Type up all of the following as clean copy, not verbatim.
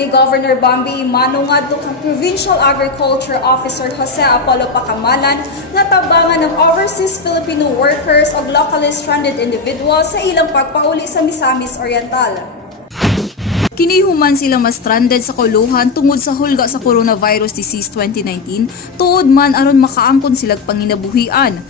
ni Governor Bambi Mano ngadto kang Provincial Agriculture Officer Jose Apollo Pacamalan nga tabangan ng overseas Filipino workers o locally stranded individuals sa ilang pagpauli sa Misamis Oriental. Kinihuman sila mas stranded sa kuluhan tungod sa hulga sa coronavirus disease 2019 tuod man aron makaangkon sila panginabuhian.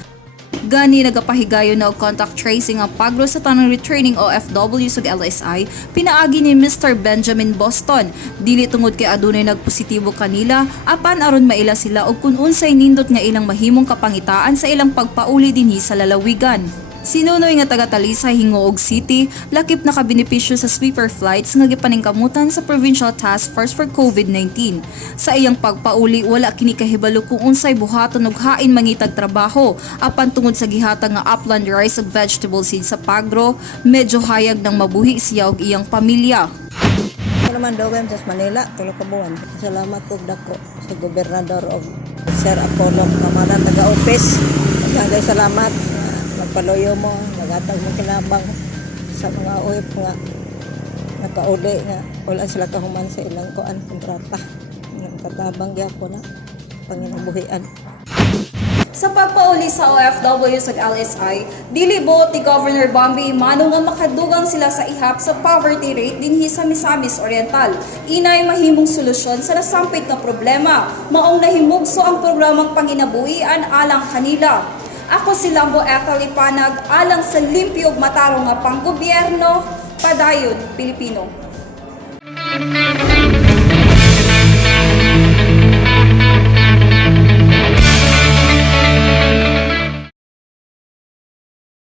Gani nagapahigayon na og contact tracing ang pagro sa tanang returning OFW sa LSI, pinaagi ni Mr. Benjamin Boston. Dili tungod kay adunay nagpositibo kanila, apan aron maila sila og kun unsay nindot nga ilang mahimong kapangitaan sa ilang pagpauli dinhi sa lalawigan. Sinunoy nga taga Talisay Hingoog City, lakip na kabenepisyo sa sweeper flights nga gipaningkamutan sa Provincial Task Force for COVID-19. Sa iyang pagpauli, wala kini kahibalo kung unsay buhaton og hain mangitag trabaho, apan tungod sa gihatag nga upland rice ug vegetable seeds sa Pagro, medyo hayag nang mabuhi siya ug iyang pamilya. Ako naman dawem sa Manila, tulo ka buwan. Salamat kog dako sa gobernador og Sir Apollo Pacamalan taga-office. Daghang salamat. Magpaloyo mo, nagatag mo kinabang sa mga OIP nga nakauli nga wala sila kahuman sa ilang kuan kontrata. Katabang gyapon na panginabuhian. Sa pagpauli sa OFW sa LSI, dili buot ni Governor Bambi Mano nga makadugang sila sa ihap sa poverty rate dinhi sa Misamis Oriental. Inay mahimong solusyon sa nasampit nga problema, maong nahimugso ang programang panginabuhian alang kanila. Ako si Lambo Ethel Ipanag, alang sa limpyo ug matarong nga panggobyerno, padayon Pilipino.